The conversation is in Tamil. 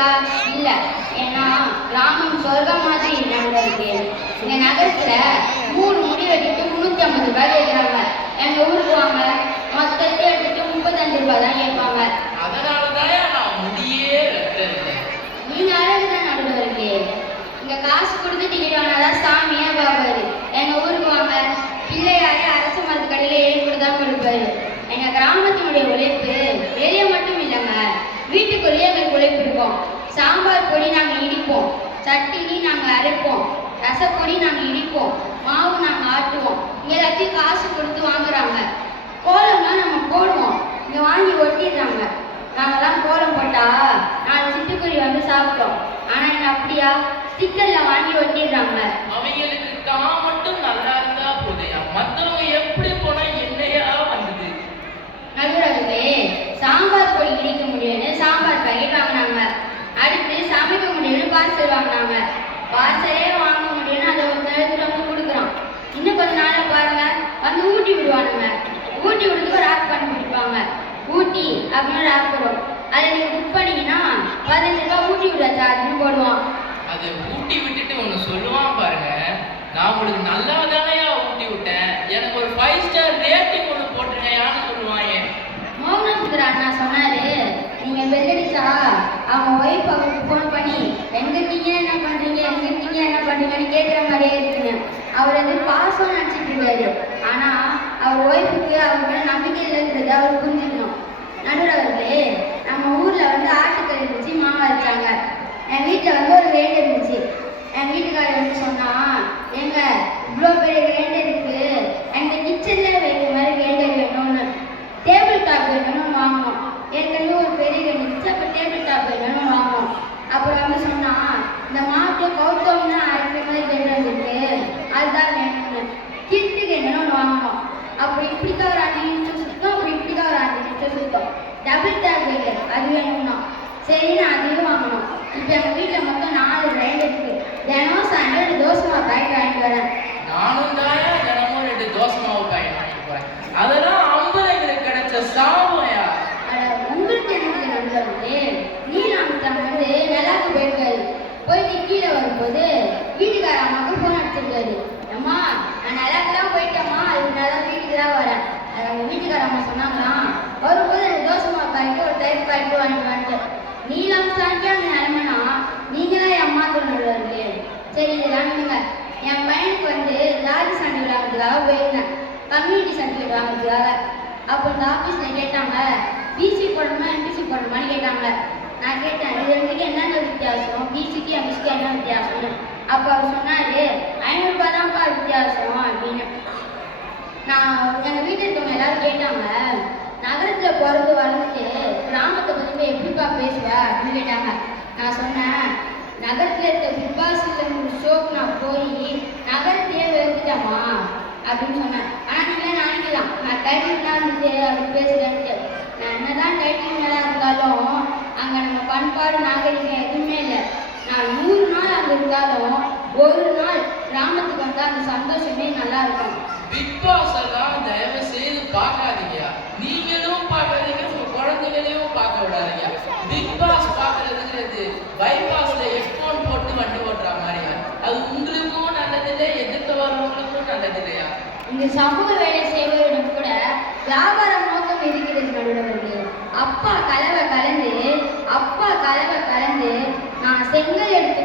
இருக்கா? இல்லை. ஏன்னா கிராமம் சொர்க்கம் மாதிரி இருக்கு. இந்த நகரத்துல 3 முடி வெட்டிட்டு 350 ரூபாய் கேட்குறாங்க. எங்க ஊருக்கு வாங்க, மொத்தத்தை எடுத்துட்டு 35 ரூபாய் தான் கேட்பாங்க. அதனாலதான் நான் முடியே வெட்டல. நீங்க அழகுதான் நடுவில் இருக்கு. இங்க காசு கொடுத்து டிக்கெட் வாங்கினாதான் சாமியா பாப்பாரு. எங்க ஊருக்கு வாங்க, பிள்ளையாரே அரசு மரத்து கடையில ஏறி கொடுத்தாம கொடுப்பாரு. எங்க கிராமத்தினுடைய உழைப்பு வெளியே மட்டும் இல்லைங்க, வீட்டுக்குள்ளேயே எங்களுக்கு உழைப்பு இருக்கும். சாம்பார் பொடி நாங்கள் இடிப்போம், சட்னி நாங்கள் அரைப்போம், ரசப்பொடி நாங்கள் இடிப்போம், மாவு நாங்கள் ஆட்டுவோம். இங்கே எல்லாத்தையும் காசு கொடுத்து வாங்குறாங்க. கோலம்லாம் நம்ம போடுவோம், இங்கே வாங்கி ஒட்டிடுறாங்க. நாங்கள்லாம் கோலம் போட்டா 4 சிட்டுக்குருவி வந்து சாப்பிட்டோம். ஆனால் இங்கே அப்படியா? ஸ்டிக்கரில் வாங்கி ஒட்டிடுறாங்க. அவங்களுக்கு தான் மட்டும் நல்லா இருந்தா போதையா, மற்றவங்க எப்படி போனா என்னையா வந்தது? நடுவரவே சாம்பார் பொடி இடிக்க முடியும்னு சாம்பார் பாக்கெட் வாங்கினாங்க. அடுத்து சமைக்க முடியும்னு பார்சல் வாங்கினாங்க. பார்சலே வாங்க முடியும்னு அதை ஒரு எடுத்துட்டு வந்து கொடுக்குறான். இன்னும் கொஞ்ச நாள்ல பாருங்க வந்து ஊட்டி விடுவானுங்க. ஊட்டி விடுறதுக்கு ஒரு ஆப் பண்ணி கொடுப்பாங்க. ஊட்டி அப்படின்னு ஒரு ஆப் வரும். அதை நீங்கள் புக் பண்ணீங்கன்னா 15 ரூபாய் ஊட்டி விட சார்ஜ்னு போடுவோம். அதை ஊட்டி விட்டுட்டு ஒன்று சொல்லுவான் பாருங்க, நான் உங்களுக்கு நல்லா தானையா ஊட்டி விட்டேன், எனக்கு ஒரு 5 ஸ்டார் ரேட்டிங் ஒன்று போட்டுருங்கயான்னு சொல்லுவாங்க. மோகனசுந்தர அண்ணா சொன்னாரு, நீங்க வெள்ளடிச்சா அவங்க ஒய்ஃப் அவருக்கு ஃபோன் பண்ணி எங்க இருக்கீங்க என்ன பண்றீங்க, எங்க இருக்கீங்க என்ன பண்றீங்கன்னு கேட்குற மாதிரியே இருக்குங்க. அவர் வந்து பாசம் நினச்சிட்டு இருக்காரு. ஆனா அவர் ஒய்ஃபுக்கு அவங்க நம்பிக்கை இல்லைன்றது அவர் புரிஞ்சுக்கணும். நடுவர்களே, நம்ம ஊர்ல வந்து ஆட்டுக்கறி வச்சு மாவு அரைச்சாங்க. என் வீட்டில் வந்து ஒரு கிரைண்டர் இருந்துச்சு. என் வீட்டுக்காரர் வந்து சொன்னா, எங்க இவ்வளோ பெரிய கிரைண்டர் இருக்கு, எங்க கிச்சன்ல வைக்கிற மாதிரி கிரைண்டர் வேணும்னு. டேபிள் டாப் வேணும்னு வாங்கணும். ஏற்கனவே ஒரு பெரிய இருந்துச்சு, அப்போ டேபிள் டாப் வேணும்னு வாங்கணும். அப்புறம் வந்து சொன்னா, இந்த மாட்டை கௌத்தம்னு அரைக்கிற மாதிரி கிரைண்டர் இருக்கு, அதுதான் வேணும்னு. கிட்டு கிரைண்டர்னு வாங்கணும். அப்படி இப்படிக்கா ஒரு 5 நிமிஷம் சுத்தம், அப்படி இப்படிக்கா ஒரு 5 நிமிஷம் சுத்தம். டபுள் டாப் கிரைண்டர் அது வேணும்னா சரின்னு அதையும் வாங்கணும். இப்போ எங்கள் வீட்டில் மொத்தம் 4 கிரைண்டர் இருக்கு. தினம் சாயந்தரம் 2 தோசை மாவு பாக்கெட் வாங்கிட்டு வரேன். நானும் தாயா தினமும் 2 தோசை மாவு பாக்கெட் வாங்கிட்டு போறேன். அதெல்லாம் அம்பளைங்களுக்கு கிடைச்ச சாபம்யா. உங்களுக்கு என்ன நண்பர்களே, நீலாமித்தம் வந்து நல்லாக்கு போயிருக்காரு. போயிட்டு கீழே வரும்போது வீட்டுக்கார அம்மாவுக்கு ஃபோன் அடிச்சிருக்காரு. அம்மா நான் நல்லாக்கெல்லாம் போயிட்டேம்மா, அதனால வீட்டுக்கு தான் வரேன். அது அவங்க வீட்டுக்கார அம்மா சொன்னாங்களாம், வரும்போது 2 தோசை மாவு பாக்கெட் ஒரு தயிர் பாக்கெட் வாங்கிட்டு வந்துட்டு. நீலாமித்தாக்கே அந்த நிலைமைனா நீங்களாம் என் அம்மா சொல்லுவாரு. சரி இதெல்லாம் நீங்க என் பையனுக்கு வந்து ஜாதி சர்டிஃபிகேட் வாங்கிறதுக்காக போயிருந்தேன், கம்யூனிட்டி சர்டிஃபிகேட் வாங்கிறதுக்காக. அப்போ இந்த ஆஃபீஸில் கேட்டாங்க, பிசி போடணுமா எம்பிசி போடணுமான்னு கேட்டாங்க. நான் கேட்டேன், இது ரெண்டுக்கு என்னென்ன வித்தியாசம், பிசிக்கு எம்பிசிக்கு என்ன வித்தியாசம்னு. அப்போ அவர் சொன்னார், 500 ரூபாய் தான்ப்பா வித்தியாசம் அப்படின்னு. நான் எங்கள் வீட்டில் இருக்கவங்க எல்லாரும் கேட்டாங்க, நகரத்தில் பிறந்து வளர்ந்துட்டு கிராமத்தை பற்றி எப்படிப்பா பேசுவ அப்படின்னு கேட்டாங்க. நான் சொன்னேன், நகரத்தில் இருக்க பிக் பாஸ்ல ஒரு ஷோக்கு நான் போய் நகரத்தையே வெறுத்துட்டேம்மா அப்படின்னு சொன்னேன். ஆனால் நீங்கள் நினைக்கலாம் நான் டைட்டில்லாம் இருந்துட்டு அப்படி பேசுகிறேன்ட்டு. நான் என்னதான் டைட்டில் மேலே இருந்தாலும் அங்கே நம்ம பண்பாடு நாகரிகம் எதுவுமே இல்லை. நான் 100 நாள் அங்கே இருந்தாலும் ஒரு நாள் கிராமத்துக்கு வந்தால் அந்த சந்தோஷமே நல்லா இருக்கும். பிக் பாஸ் எல்லாம் தயவு செய்து பார்க்காதீங்க, நீங்களும் பார்க்காதீங்க, உங்க குழந்தைகளையும் பார்க்க விடாதீங்க. பிக் பாஸ் பார்க்கறதுங்கிறது பைபாஸ்ல ஹெட்போன் போட்டு வண்டி ஓட்டுற மாதிரியா, அது உங்களுக்கும் நல்லதில்லை, எதிர்த்து வரவங்களுக்கும் நல்லதில்லையா. இந்த சமூக வேலை செய்வரிடம் கூட வியாபார நோக்கம் இருக்கிறது நடுவர்களே. அப்பா கலவை கலந்து நான் செங்கல் எடுத்து